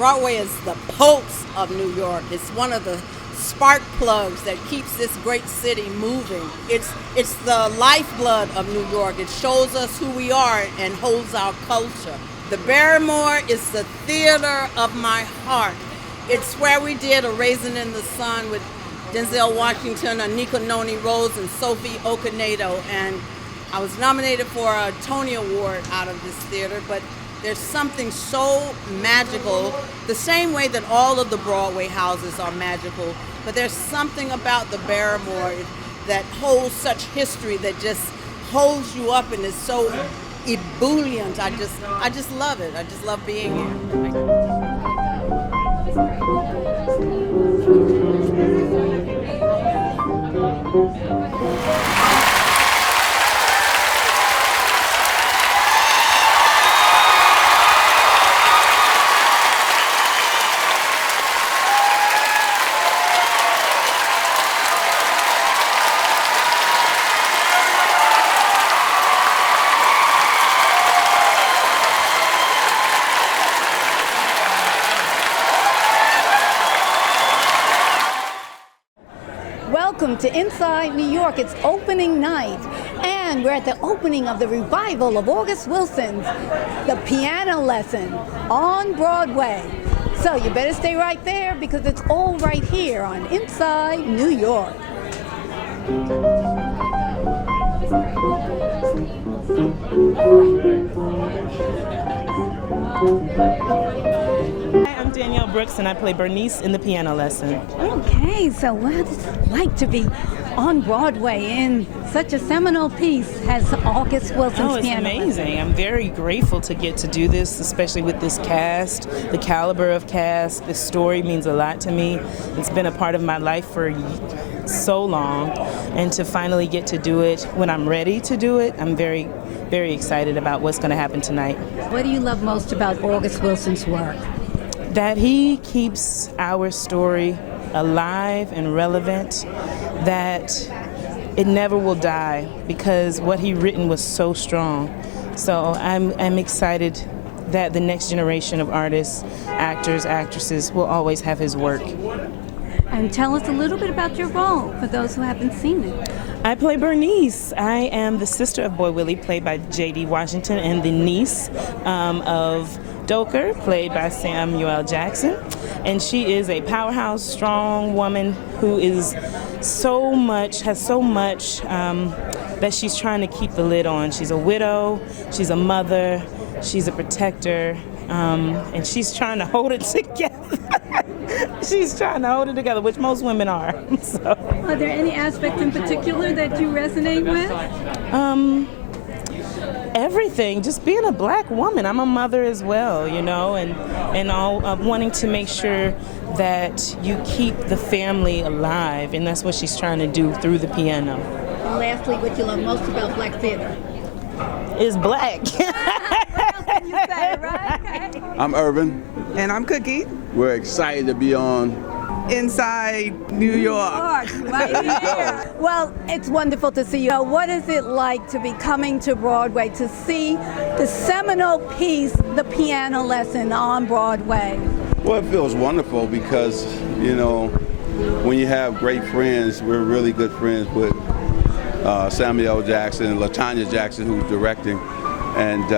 Broadway is the pulse of New York. It's one of the spark plugs that keeps this great city moving. It's the lifeblood of New York. It shows us who we are and holds our culture. The Barrymore is the theater of my heart. It's where we did A Raisin in the Sun with Denzel Washington, Anika Noni Rose, and Sophie Okonedo. And I was nominated for a Tony Award out of this theater, but there's something so magical, the same way that all of the Broadway houses are magical, but there's something about the Barrymore that holds such history that just holds you up and is so ebullient. I just love it. I just love being here. Welcome to Inside New York. It's opening night, and we're at the opening of the revival of August Wilson's The Piano Lesson on Broadway. So you better stay right there because it's all right here on Inside New York. Hi, I'm Danielle Brooks, and I play Bernice in The Piano Lesson. Okay, so what is it like to be on Broadway in such a seminal piece as August Wilson's it's Piano Lesson? amazing. I'm very grateful to get to do this, especially with this cast, the caliber of cast. This story means a lot to me. It's been a part of my life for so long, and to finally get to do it when I'm ready to do it, I'm very, very excited about what's going to happen tonight. What do you love most about August Wilson's work? That he keeps our story alive and relevant, that it never will die because what he written was so strong. So I'm excited that the next generation of artists, actors, actresses will always have his work. And tell us a little bit about your role for those who haven't seen it. I play Bernice. I am the sister of Boy Willie, played by J.D. Washington, and the niece of Doker, played by Samuel Jackson. And she is a powerhouse, strong woman who is has so much that she's trying to keep the lid on. She's a widow, she's a mother, she's a protector, and she's trying to hold it together. She's trying to hold it together, which most women are. So. Are there any aspects in particular that you resonate with? Everything, just being a black woman. I'm a mother as well, and all wanting to make sure that you keep the family alive, and that's what she's trying to do through the piano. And lastly, what you love most about black theater? Is black. What else can you say, right? Okay. I'm Irvin. And I'm Cookie. We're excited to be on Inside New York. Right here. Well, it's wonderful to see you. What is it like to be coming to Broadway to see the seminal piece, The Piano Lesson, on Broadway? Well, it feels wonderful because, when you have great friends, we're really good friends with Samuel Jackson and LaTanya Jackson, who's directing, and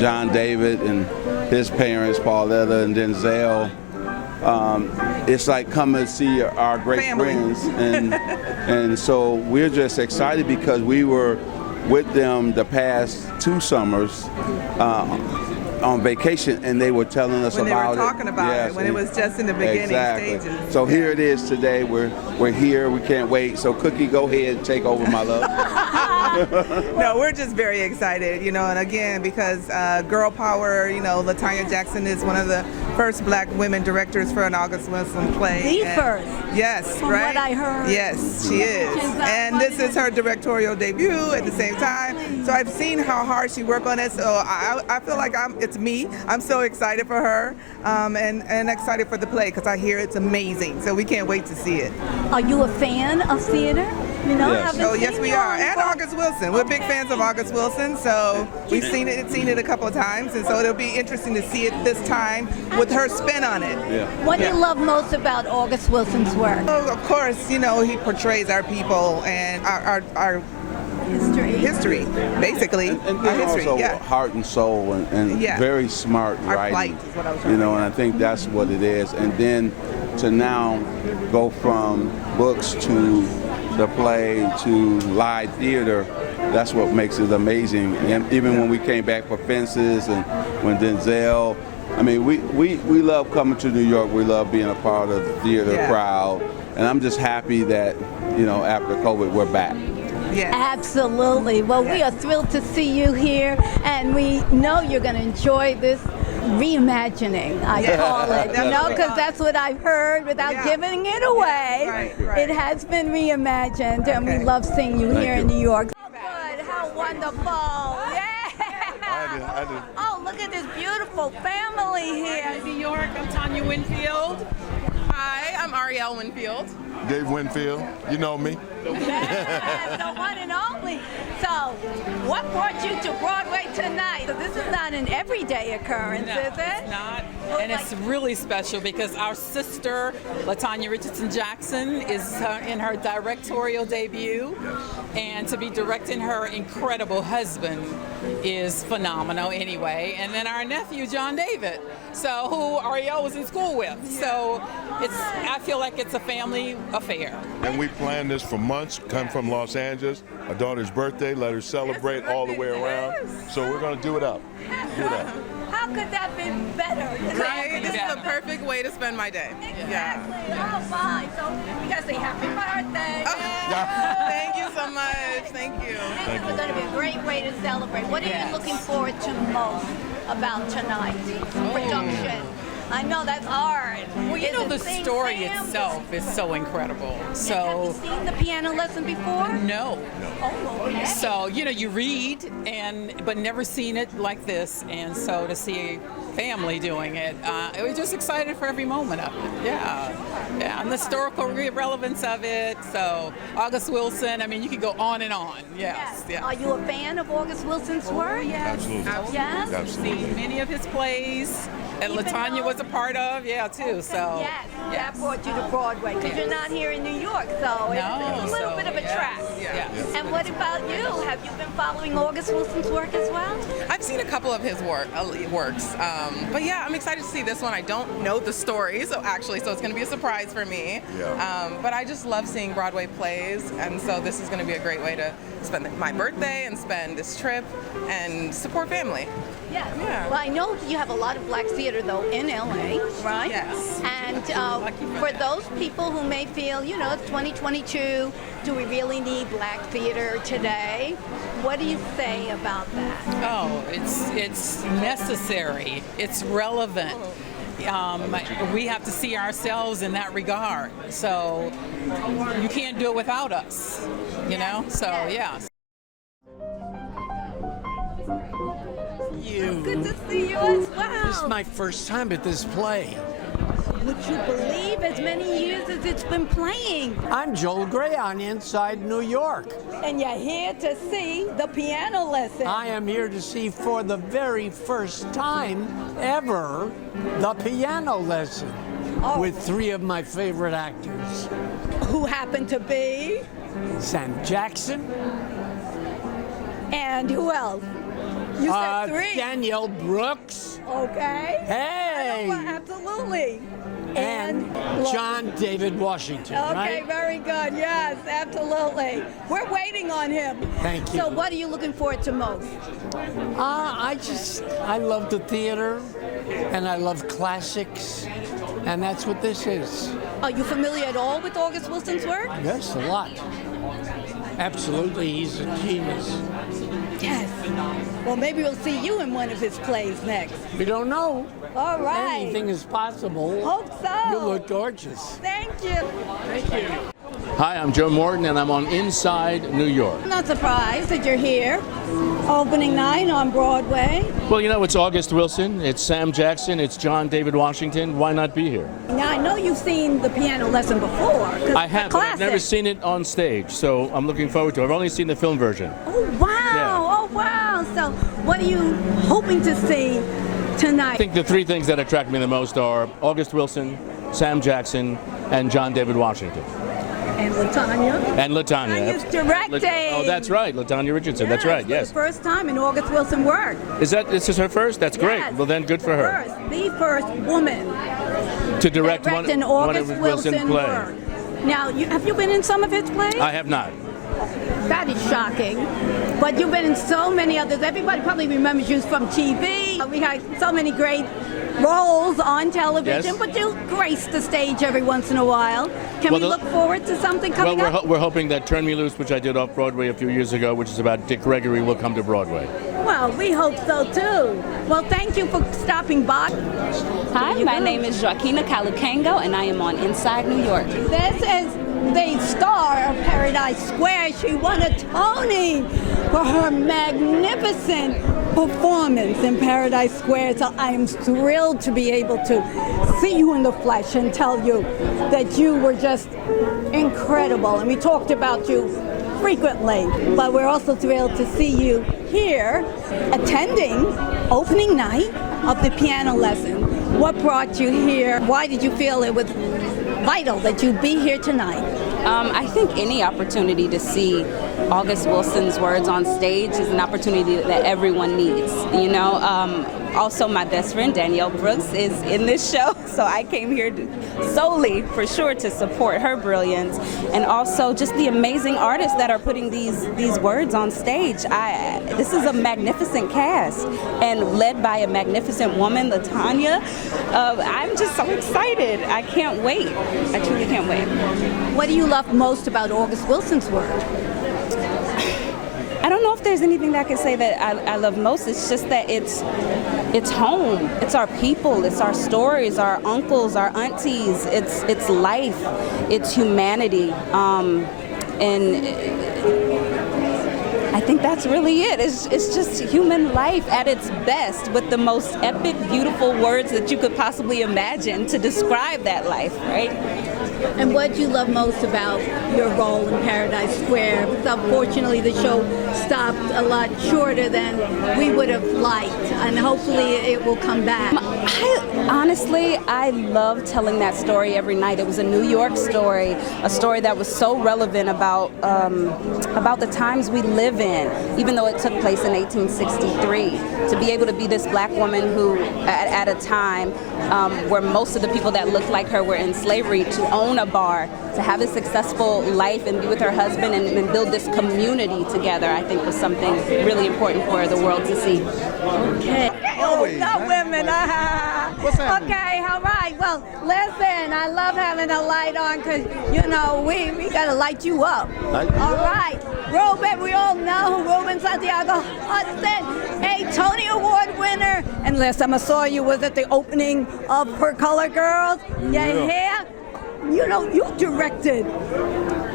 John David and his parents, Pauletta and Denzel. It's like coming to see our great Family. friends, and so we're just excited because we were with them the past 2 summers on vacation, and they were telling us When about they were talking about Yes, it, when it was just in the beginning exactly. stages. So here it is today. We're here. We can't wait. So Cookie, go ahead and take over, my love. No, we're just very excited, and again, because girl power, LaTanya Jackson is one of the first black women directors for an August Wilson play. The first. Yes, From right? what I heard. Yes, she is. And this is her directorial debut at the same time. So I've seen how hard she worked on it. So I feel like it's me. I'm so excited for her and excited for the play because I hear it's amazing. So we can't wait to see it. Are you a fan of theater? You know, Yes. haven't So yes, seen we you are, on and Broadway. August Wilson. We're big fans of August Wilson, so we've seen it a couple of times, and so it'll be interesting to see it this time with her spin on it. Yeah. What do you love most about August Wilson's work? So of course, you know, he portrays our people and our history, basically. And our history, also yeah. heart and soul and Yeah. very smart Our writing. plight is what I was trying You to know, say. and I think that's what it is. And then to now go from books to the play to live theater, that's what makes it amazing. And even when we came back for Fences and when Denzel, I mean, we love coming to New York. We love being a part of the theater Yeah. crowd. And I'm just happy that, you know, after COVID, we're back. Yes. Absolutely. Well, we are thrilled to see you here, and we know you're going to enjoy this reimagining, I call it, you know, because that's what I've heard without Yeah. giving it away. Right. It has been reimagined, and we Okay. love seeing you Thank here you. in New York. Oh, good. How wonderful. Yeah. I did. Oh, look at this beautiful family here. New York, I'm Tanya Winfield. Hi, I'm Ariel Winfield. Dave Winfield, you know me. Yes, the one and only. So, what brought you to Broadway tonight? So this is not an everyday occurrence, No, is it? it's not. And it's really special because our sister, LaTanya Richardson Jackson, is in her directorial debut. And to be directing her incredible husband is phenomenal anyway. And then our nephew, John David, so who Ariel was in school with. So I feel like it's a family affair. And we planned this for months, come from Los Angeles, our daughter's birthday, let her celebrate all the way around. So we're going to do it up. How could that be better? Right? This is the perfect way to spend my day. Exactly. Oh, fine. So you gotta say happy birthday. Thank you so much. Thank you. This is going to be a great way to celebrate. What are you looking forward to most about tonight's production? I know that's hard. Well, you know, the story itself is so incredible. So, Have you seen the piano lesson before? no. Oh, okay. So, you know, you read but never seen it like this, and so to see a family doing it, I was just excited for every moment of it. Yeah, and the historical relevance of it. So, August Wilson, I mean, you could go on and on. Yes, yeah. Are you a fan of August Wilson's work? Absolutely. Yes. Absolutely. Seen many of his plays, and Even LaTanya though- was a part of, too. So, Yes, that brought you to Broadway because you're not here in New York, so it's a little so, bit of a track. Yeah. And what about you? Have you been following August Wilson's work as well? I've seen a couple of his works, but yeah, I'm excited to see this one. I don't know the story, so it's going to be a surprise for me. Yeah. But I just love seeing Broadway plays, and so this is going to be a great way to spend my birthday and spend this trip and support family. Yes. Yeah. Well, I know you have a lot of black theater, though, in LA, right? Yes. And for those people who may feel, you know, it's 2022, do we really need black theater today? What do you say about that? Oh, it's necessary. It's relevant. We have to see ourselves in that regard. So you can't do it without us, you know? So, yeah. Good to see you as well. This is my first time at this play. Would you believe as many years as it's been playing? I'm Joel Gray on Inside New York. And you're here to see the piano lesson. I am here to see for the very first time ever the piano lesson with three of my favorite actors. Who happen to be? Sam Jackson, And who else? You said three. Danielle Brooks, Okay. hey, Well, absolutely. and John David Washington, Okay, right? very good. Yes, absolutely. We're waiting on him. Thank you. So what are you looking forward to most? I love the theater, and I love classics, and that's what this is. Are you familiar at all with August Wilson's work? Yes, a lot. Absolutely, he's a genius. Yes. Well, maybe we'll see you in one of his plays next. We don't know. All right. Anything is possible. Hope so. You look gorgeous. Thank you. Thank you. Hi, I'm Joe Morton, and I'm on Inside New York. I'm not surprised that you're here. Opening night on Broadway. Well, you know, it's August Wilson, it's Sam Jackson, it's John David Washington. Why not be here? Now, I know you've seen the piano lesson before. 'Cause I it's a have, but I've never classic. seen it on stage, so I'm looking forward to it. I've only seen the film version. Oh, wow. Yeah. Oh, wow. So what are you hoping to see tonight? I think the three things that attract me the most are August Wilson, Sam Jackson, and John David Washington. And LaTanya. And LaTanya. Tanya's directing. Oh, that's right, LaTanya Richardson. That's right, yes. For the first time in August Wilson work. This is her first? That's great. Yes. Well, then good for her. The first woman To direct one an of August Wilson Wilson plays. work. Now, have you been in some of his plays? I have not. That is shocking. But you've been in so many others. Everybody probably remembers you from TV. We had so many great roles on television, Yes. but you grace the stage every once in a while. Can Well, we look forward to something coming Well, up? we're hoping that Turn Me Loose, which I did off Broadway a few years ago, which is about Dick Gregory, will come to Broadway. Well, we hope so too. Well, thank you for stopping by. Hi, my name is Joaquina Calucango, and I am on Inside New York. This is the star of Paradise Square. She won a Tony for her magnificent performance in Paradise Square. So I am thrilled to be able to see you in the flesh and tell you that you were just incredible. And we talked about you frequently, but we're also thrilled to see you here attending opening night of the piano lesson. What brought you here? Why did you feel it was vital that you be here tonight? I think any opportunity to see August Wilson's words on stage is an opportunity that everyone needs. You know, also my best friend Danielle Brooks is in this show, so I came here solely for sure to support her brilliance, and also just the amazing artists that are putting these words on stage. This is a magnificent cast, and led by a magnificent woman, LaTanya. I'm just so excited. I can't wait. I truly can't wait. What do you love most about August Wilson's work? I don't know if there's anything that I can say that I love most. It's just that it's home. It's our people. It's our stories, our uncles, our aunties. It's life. It's humanity. And I think that's really it. It's just human life at its best, with the most epic, beautiful words that you could possibly imagine to describe that life, right? And what do you love most about your role in Paradise Square? Because unfortunately the show stopped a lot shorter than we would have liked, and hopefully it will come back. Honestly, I love telling that story every night. It was a New York story, a story that was so relevant about the times we live in, even though it took place in 1863. To be able to be this black woman who, at a time where most of the people that looked like her were in slavery, to own a bar, to have a successful life and be with her husband and build this community together, I think was something really important for the world to see. Okay. Oh, no women. What's happening? Okay, all right. Well, listen, I love having a light on because, you know, we got to light you up. All right. Ruben, we all know who Ruben Santiago Hudson, a Tony Award winner. And last time I saw you was at the opening of Per Color Girls. Yeah. You know, you directed,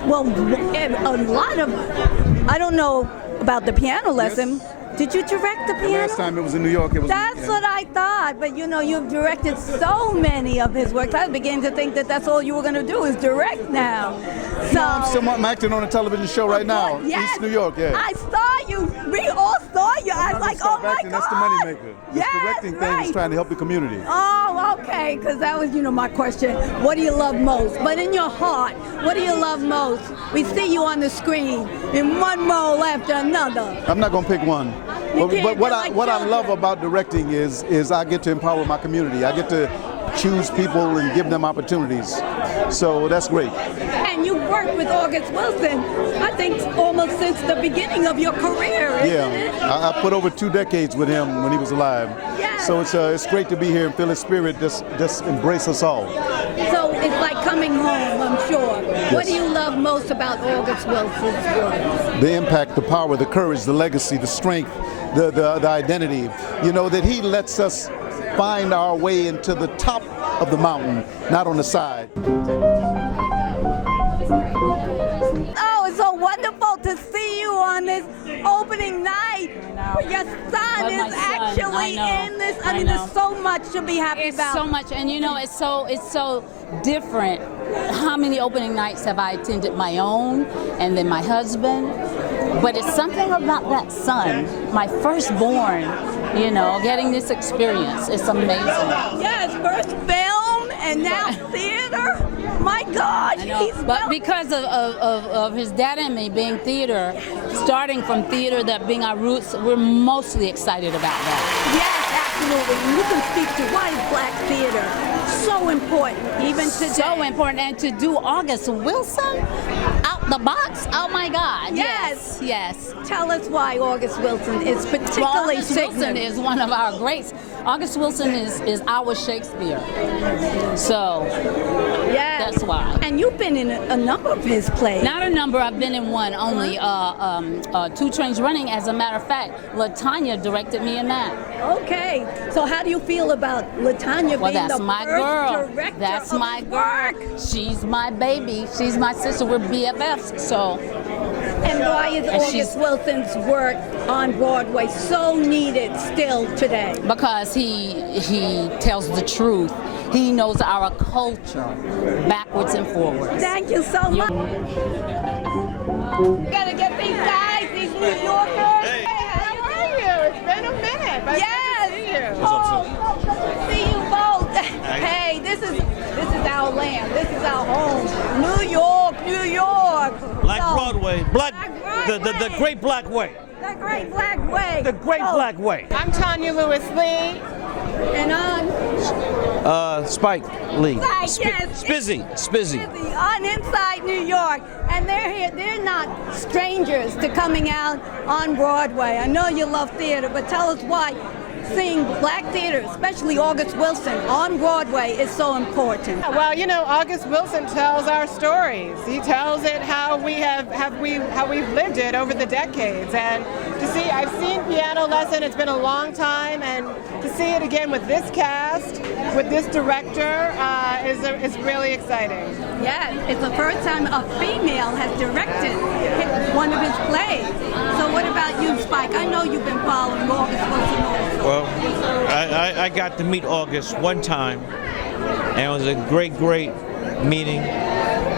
well, a lot of, I don't know about the piano lesson. Yes. Did you direct the piano? Last time it was in New York. That's what I thought. But you know, you've directed so many of his works. I was beginning to think that that's all you were going to do is direct now. So no, I'm acting on a television show right now. Yes, East New York, yeah. I saw you. We all saw you. I was like, oh my God. That's the moneymaker. This directing thing is trying to help the community. Oh, okay. Because that was, you know, my question. What do you love most? But in your heart, what do you love most? We see you on the screen in one role after another. I'm not going to pick one. But what I love about directing is I get to empower my community. I get to choose people and give them opportunities. So that's great. And you worked with August Wilson, I think, almost since the beginning of your career, isn't it? I put over 2 decades with him when he was alive. Yes. So it's great to be here and feel his spirit just embrace us all. So it's like coming home, I'm sure. Yes. What do you love most about August Wilson's work? The impact, the power, the courage, the legacy, the strength, the identity. You know, that he lets us find our way into the top of the mountain, not on the side. Oh, it's so wonderful to see you on this opening night. your son is actually in this. I mean, know. there's so much to be happy about. So much, and you know, it's so different. How many opening nights have I attended my own, and then my husband? But it's something about that son, my firstborn, you know, getting this experience. It's amazing. Yes, first film and now theater. My God, but because of his dad and me being theater, starting from theater, that being our roots, we're mostly excited about that. Yes, absolutely. And you can speak to why is black theater so important, even today. So important, and to do August Wilson out the box. Oh my God! Yes, yes. Tell us why August Wilson is particularly August Wilson is one of our greats. August Wilson is our Shakespeare. So that's why. And you've been in a number of his plays. Not a number. I've been in one. Only 2 Trains Running. As a matter of fact, LaTanya directed me in that. Okay. So how do you feel about LaTanya being that's the my first girl. director That's of my his girl. work? She's my baby. She's my sister. We're BFFs. So. And why is August Wilson's work on Broadway so needed still today? Because he tells the truth. He knows our culture backwards and forwards. Thank you so much. Gotta get these guys, these New Yorkers. Hey, how are you? It's been a minute. But yes. Good to see you. Oh, good to see you both. Hey, this is our land. This is our home. New York, New York. Black Broadway. Black Broadway. The Great Black Way. The Great Black Way. The Great Black Way. I'm Tanya Lewis Lee. And I'm Spike Lee. Spizzy. Spizzy. On Inside New York. And they're here. They're not strangers to coming out on Broadway. I know you love theater, but tell us why seeing black theater, especially August Wilson, on Broadway is so important. Well, you know, August Wilson tells our stories. He tells it how we've lived it over the decades. And to see, I've seen Piano Lesson. It's been a long time, and to see it again with this cast, with this director, is really exciting. Yeah, it's the first time a female has directed one of his plays. So what about you, Spike? I know you've been following August Wilson also. Well, I got to meet August one time, and it was a great meeting.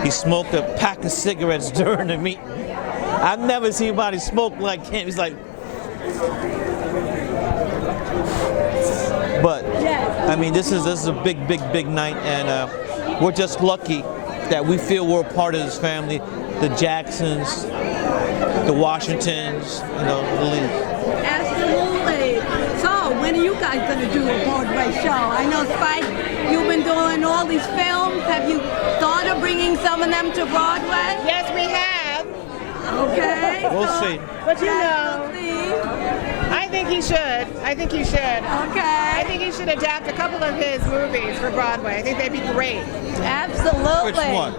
He smoked a pack of cigarettes during the meeting. I've never seen anybody smoke like him. He's like, but I mean, this is a big night, and we're just lucky that we feel we're a part of this family. The Jacksons, the Washingtons, you know, the Lees. Absolutely. So, when are you guys going to do a Broadway show? I know, Spike, you've been doing all these films. Have you thought of bringing some of them to Broadway? Yes, we have. Okay. We'll see. But you know, I think he should. Okay. I think he should adapt a couple of his movies for Broadway. I think they'd be great. Absolutely. Which one?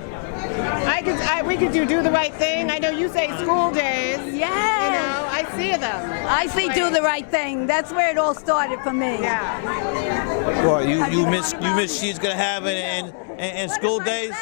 We could do The Right Thing. I know you say School Days. Yes. You know, I see them. I see Do the Right Thing. That's where it all started for me. Yeah. Well, you miss She's Gonna Have It and School Days.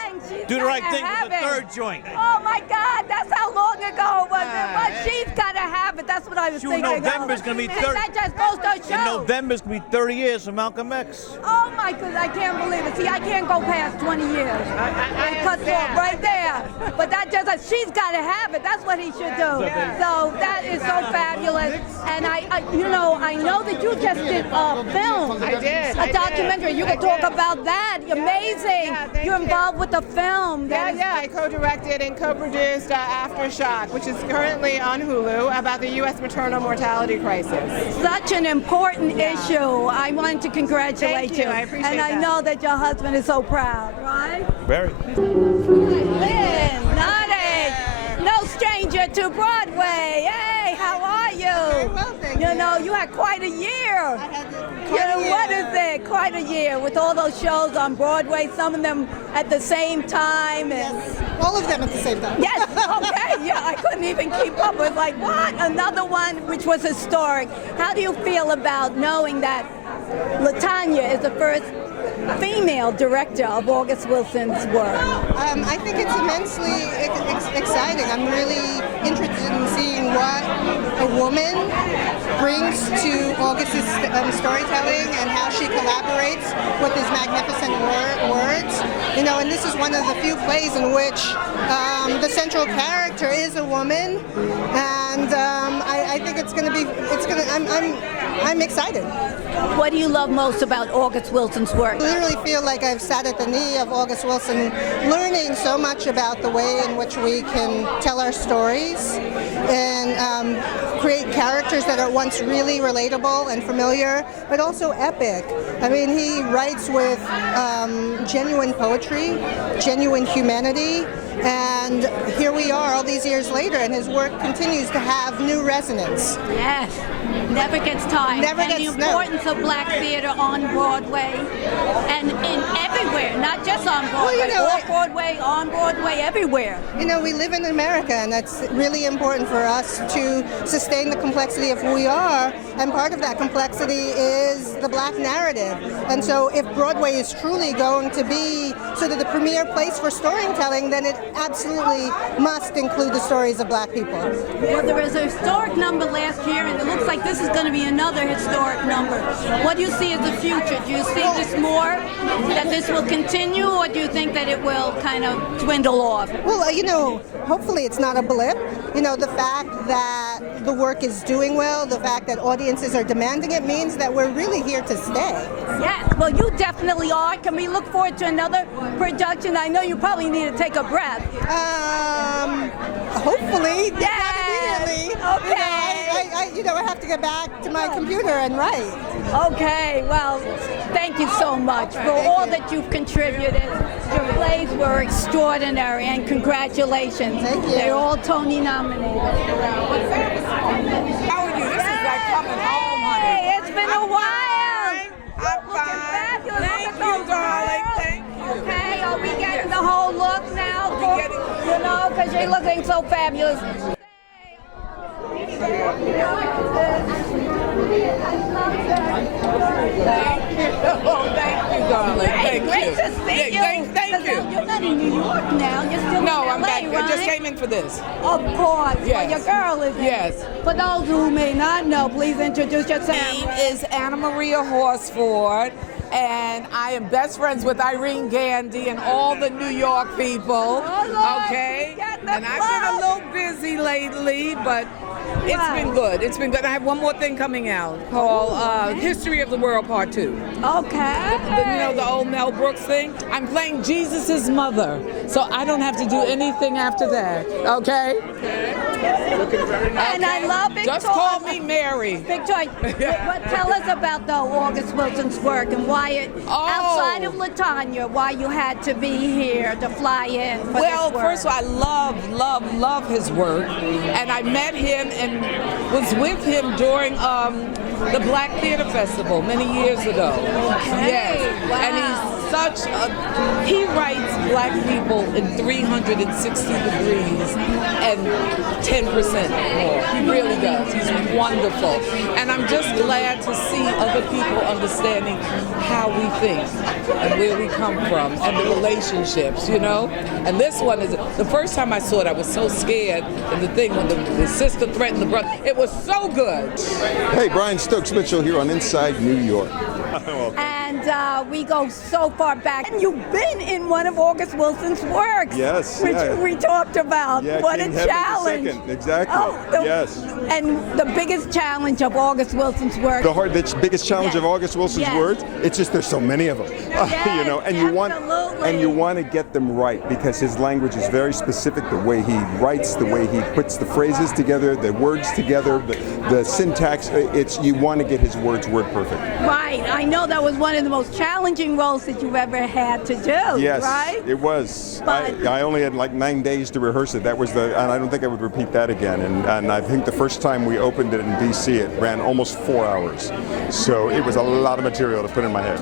Do the Right Thing was the third joint. Oh my God, that's how long ago it was. But She's Gotta Have It. That's what I was thinking. November's gonna be 30. That just goes to show. In November's gonna be 30 years from Malcolm X. Oh my goodness, I can't believe it. See, I can't go past 20 years. It cuts off right there. But that just, She's Gotta Have It. That's what he should do. So that is so fabulous. And I know that you just did a film. I did. A documentary. You can talk about that. Amazing. You're involved with the film. Yeah. I co-directed and co-produced Aftershock, which is currently on Hulu, about the U.S. maternal mortality crisis. Such an important issue. I wanted to congratulate Thank you. I appreciate and I that. know that your husband is so proud, right? Very. Lynn, Nade, no stranger to Broadway. Hey, how are you? Very well, thank you. You know, you had quite a year. What is it? Quite a year with all those shows on Broadway, some of them at the same time. And all of them at the same time. Yes, okay, yeah, I couldn't even keep up. It was like, what? Another one which was historic. How do you feel about knowing that LaTanya is the first female director of August Wilson's work. I think it's immensely exciting. I'm really interested in seeing what a woman brings to August's storytelling and how she collaborates with his magnificent words. You know, and this is one of the few plays in which the central character is a woman, and I think I'm excited. What do you love most about August Wilson's work? I literally feel like I've sat at the knee of August Wilson, learning so much about the way in which we can tell our stories and create characters that are at once really relatable and familiar, but also epic. I mean, he writes with genuine poetry, genuine humanity, and here we are all these years later, and his work continues to have new resonance. Yes, never gets tired. Never gets, the importance of black theater on Broadway and in everywhere, not just on Broadway, well, you know, off Broadway, on Broadway, everywhere. You know, we live in America, and that's really important for us to sustain the complexity of who we are, and part of that complexity is the black narrative. And so if Broadway is truly going to be sort of the premier place for storytelling, then it absolutely must include the stories of black people. Well, there was a historic number last year, and it looks like this is going to be another historic number. What do you see as the future? Do you see this more, that this will continue, or do you think that it will kind of dwindle off? Well, you know, hopefully it's not a blip. You know, the fact that the work is doing well, the fact that audiences are demanding it means that we're really here to stay. Yes, well, you definitely are. Can we look forward to another production? I know you probably need to take a breath. Hopefully. Yes. Immediately. Okay. You know, I have to get back to my computer and write. Okay, well, thank you so much for all that you've contributed. Your plays were extraordinary, and congratulations. Thank you. They're all Tony nominated. How are you? This is like coming home, honey. Hey, it's been a while. I'm fine. Thank you, darling. Thank you. Okay, are we getting the whole look now? You know, because you're looking so fabulous. Thank you. Oh, thank you, darling. Thank Great you. to see you. Thank you. You're not in New York now. You're still No, in LA, I'm back. right? I just came in for this. Of course. Yes. Well, your girl is in. Yes. For those who may not know, please introduce yourself. My name is Anna Maria Horsford, and I am best friends with Irene Gandy and all the New York people. Okay? And I've been a little busy lately, but it's been good. It's been good. I have one more thing coming out called History of the World Part 2. Okay. You know the old Mel Brooks thing? I'm playing Jesus' mother, so I don't have to do anything after that. Okay? Looking very nice. And I love Victoria. Just call me Mary. Victoria, but tell us about the August Wilson's work and why it, outside of LaTanya, why you had to be here to fly in for Well, this work. first of all, I love his work, and I met him and was with him during the Black Theater Festival many years ago. Okay. Yes, wow. and he's such a, he writes black people in 360 degrees and 10% more. He really does. He's wonderful. And I'm just glad to see other people understanding how we think and where we come from and the relationships, you know? And this one is, the first time I saw it, I was so scared. And the thing when the sister threatened the brother, it was so good. Hey, Brian Stokes Mitchell here on Inside New York. And we go so far back. And you've been in one of August Wilson's works. Yes. Which we talked about. Yeah, what King a Henry challenge. II. Exactly. Yes. And the biggest challenge of August Wilson's work. The biggest challenge of August Wilson's Yes. words, it's just there's so many of them. You know, and you want to get them right because his language is very specific, the way he writes, the way he puts the phrases together, the words together, the syntax, you want to get his words word perfect. Right. I know that was one of the most challenging roles that you've ever had to do. Yes, right? it was. But I only had like 9 days to rehearse it. That was and I don't think I would repeat that again. And I think the first time we opened it in D.C., it ran almost 4 hours. So it was a lot of material to put in my head.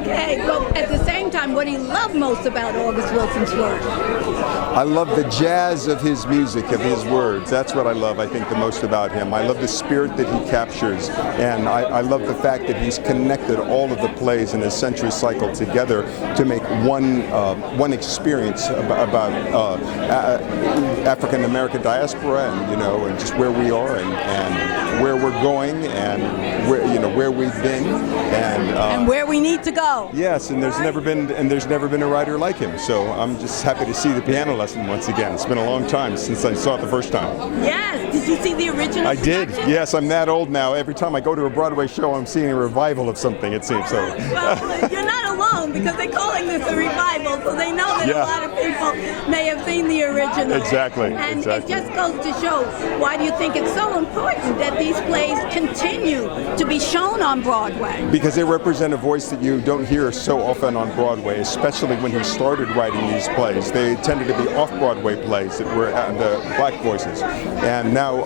Okay. Well, at the same time, what do you love most about August Wilson's work? I love the jazz of his music, of his words. That's what I love, I think, the most about him. I love the spirit that he captures, and I love the fact that he's connected put all of the plays in a century cycle together to make one experience about African American diaspora, and and just where we are and where we're going and where we've been and where we need to go. Yes, and there's never been a writer like him. So I'm just happy to see the piano lesson once again. It's been a long time since I saw it the first time. Yes. Did you see the original? I did. Yes, I'm that old now. Every time I go to a Broadway show, I'm seeing a revival of something, it seems. So. Well, you're not alone, because they're calling this a revival, so they know that a lot of people may have seen the original. Exactly. And it just goes to show, why do you think it's so important that these plays continue to be shown on Broadway? Because they represent a voice that you don't hear so often on Broadway, especially when he started writing these plays. They tended to be off-Broadway plays that were the black voices. And now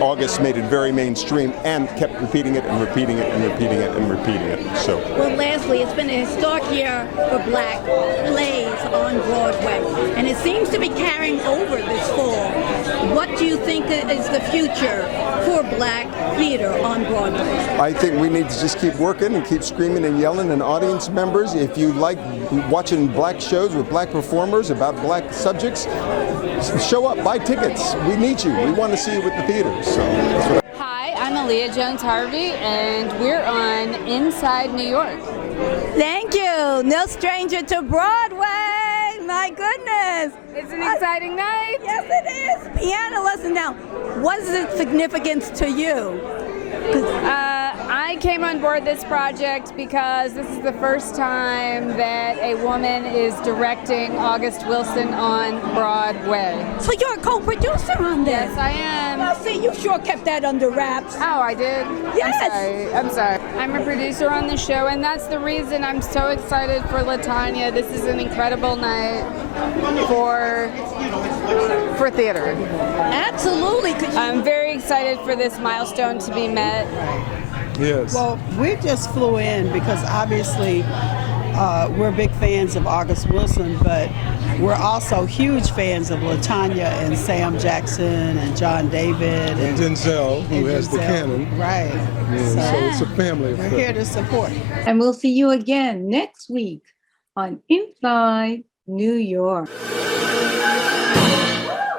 August made it very mainstream and kept repeating it and repeating it and repeating it and repeating it. So. Well, lastly, it's been a historic year for black plays on Broadway, and it seems to be carrying over this fall. What do you think is the future for black theater on Broadway? I think we need to just keep working and keep screaming and yelling. And audience members, if you like watching black shows with black performers about black subjects, show up, buy tickets. We need you. We want to see you with the theaters. So that's what Hi, I'm Aaliyah Jones-Harvey, and we're on Inside New York. Thank you. No stranger to Broadway. My goodness. It's an exciting night. Yes, it is. Piano lesson. Now, what is its significance to you? I came on board this project because this is the first time that a woman is directing August Wilson on Broadway. So you're a co-producer on this? Yes, I am. Well, see, you sure kept that under wraps. Oh, I did? Yes. I'm sorry. I'm a producer on the show, and that's the reason I'm so excited for LaTanya. This is an incredible night for theater. Absolutely. I'm very excited for this milestone to be met. Yes. Well, we just flew in because obviously we're big fans of August Wilson, but we're also huge fans of LaTanya and Sam Jackson and John David and Denzel, who has the canon. Right. Yeah, so it's a family affair. We're here to support. And we'll see you again next week on Inside New York.